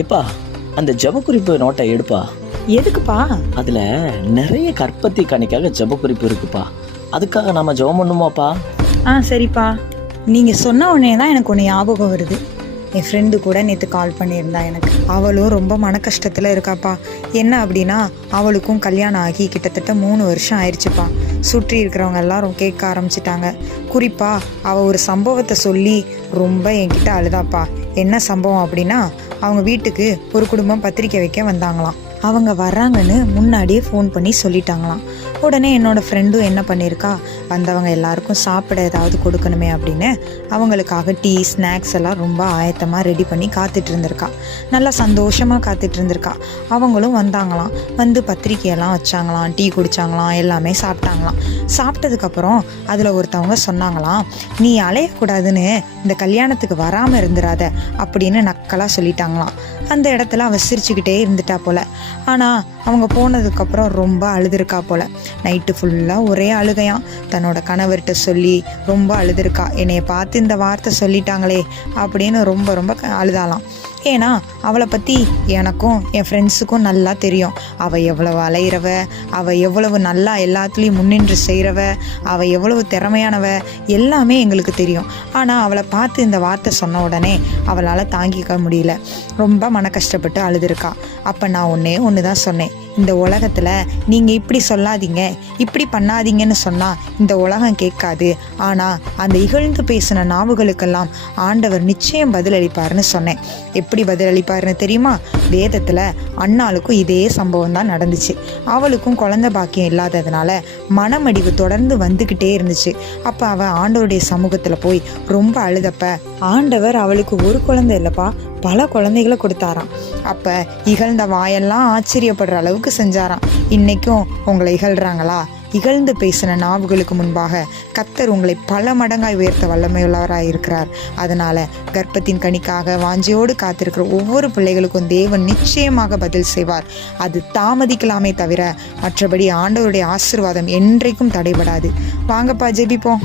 ஏப்பா, அந்த ஜெபக்குறிப்பு நோட்டை எடுப்பா. எதுக்குப்பா? அதுல நிறைய கற்பத்தி கணிக்காக ஜெபக்குறிப்பு இருக்குப்பா. அதுக்காக நாம ஜெபம் பண்ணுமாப்பா? சரிப்பா. நீங்கள் சொன்ன உடனே தான் எனக்கு ஒன்று ஞாபகம் வருது. என் ஃப்ரெண்டு கூட நேற்று கால் பண்ணியிருந்தா எனக்கு. அவளும் ரொம்ப மன கஷ்டத்தில் இருக்காப்பா. என்ன அப்படின்னா, அவளுக்கும் கல்யாணம் ஆகி கிட்டத்தட்ட 3 வருஷம் ஆயிடுச்சுப்பா. சுற்றி இருக்கிறவங்க எல்லாரும் கேட்க ஆரம்பிச்சிட்டாங்க. குறிப்பாக அவள் ஒரு சம்பவத்தை சொல்லி ரொம்ப என்கிட்ட அழுதாப்பா. என்ன சம்பவம் அப்படின்னா, அவங்க வீட்டுக்கு ஒரு குடும்பம் பத்திரிக்கை வைக்க வந்தாங்களாம். அவங்க வர்றாங்கன்னு முன்னாடியே ஃபோன் பண்ணி சொல்லிட்டாங்களாம். உடனே என்னோடய ஃப்ரெண்டும் என்ன பண்ணியிருக்கா, வந்தவங்க எல்லாருக்கும் சாப்பிட ஏதாவது கொடுக்கணுமே அப்படின்னு அவங்களுக்காக டீ ஸ்நாக்ஸ் எல்லாம் ரொம்ப ஆயத்தமாக ரெடி பண்ணி காத்துட்டு இருந்திருக்கா. நல்லா சந்தோஷமாக காத்துட்டு இருந்திருக்கா. அவங்களும் வந்தாங்களாம். வந்து பத்திரிக்கையெல்லாம் வச்சாங்களாம், டீ குடித்தாங்களாம், எல்லாமே சாப்பிட்டாங்களாம். சாப்பிட்டதுக்கப்புறம் அதில் ஒருத்தவங்க சொன்னாங்களாம், நீ அலையக்கூடாதுன்னு இந்த கல்யாணத்துக்கு வராமல் இருந்துடாத அப்படின்னு நக்கலாக சொல்லிட்டாங்களாம். அந்த இடத்துல அவள் சிரிச்சுக்கிட்டே இருந்துட்டா போல. ஆனால் அவங்க போனதுக்கப்புறம் ரொம்ப அழுதுருக்கா போல. நைட்டு ஃபுல்லாக ஒரே அழுகையாம். தன்னோட கணவர்கிட்ட சொல்லி ரொம்ப அழுதுருக்கா. என்னைய பார்த்து இந்த வார்த்தை சொல்லிட்டாங்களே அப்படின்னு ரொம்ப ரொம்ப அழுதாலாம். ஏன்னா அவளை பற்றி எனக்கும் என் ஃப்ரெண்ட்ஸுக்கும் நல்லா தெரியும். அவள் எவ்வளவு அலையிறவ, அவள் எவ்வளவு நல்லா எல்லாத்துலேயும் முன்னின்று செய்கிறவ, அவள் எவ்வளவு திறமையானவ எல்லாமே எங்களுக்கு தெரியும். ஆனால் அவளை பார்த்து இந்த வார்த்தை சொன்ன உடனே அவளால் தாங்கிக்க முடியல. ரொம்ப மன கஷ்டப்பட்டு அழுதுருக்கா. அப்போ நான் ஒன்று தான் சொன்னேன், இந்த உலகத்தில் நீங்கள் இப்படி சொல்லாதீங்க, இப்படி பண்ணாதீங்கன்னு சொன்னால் இந்த உலகம் கேட்காது. ஆனால் அந்த இகழ்ந்து பேசின நாவுகளுக்கெல்லாம் ஆண்டவர் நிச்சயம் பதிலளிப்பார்னு சொன்னேன். எப்படி பதிலளிப்பார்னு தெரியுமா? வேதத்தில் அண்ணாளுக்கும் இதே சம்பவம் தான் நடந்துச்சு. அவளுக்கும் குழந்தை பாக்கியம் இல்லாததுனால மனமடிவு தொடர்ந்து வந்துக்கிட்டே இருந்துச்சு. அப்போ அவள் ஆண்டவருடைய சமூகத்தில் போய் ரொம்ப அழுதப்ப ஆண்டவர் அவளுக்கு ஒரு குழந்தை இல்லைப்பா, பல குழந்தைகளை கொடுத்தாராம். அப்போ இகழ்ந்த வாயெல்லாம் ஆச்சரியப்படுற அளவுக்கு செஞ்சாராம். இன்னைக்கும் உங்களை இகழ்றாங்களா? இகழ்ந்து பேசின நாவுகளுக்கு முன்பாக கர்த்தர் உங்களை பல மடங்காய் உயர்த்த வல்லமையுள்ளவராக இருக்கிறார். அதனால கர்ப்பத்தின் கனிக்காக வாஞ்சியோடு காத்திருக்கிற ஒவ்வொரு பிள்ளைகளுக்கும் தேவன் நிச்சயமாக பதில் செய்வார். அது தாமதிக்கலாமே தவிர மற்றபடி ஆண்டவருடைய ஆசீர்வாதம் என்றைக்கும் தடைபடாது. வாங்கப்பா ஜெபிப்போம்.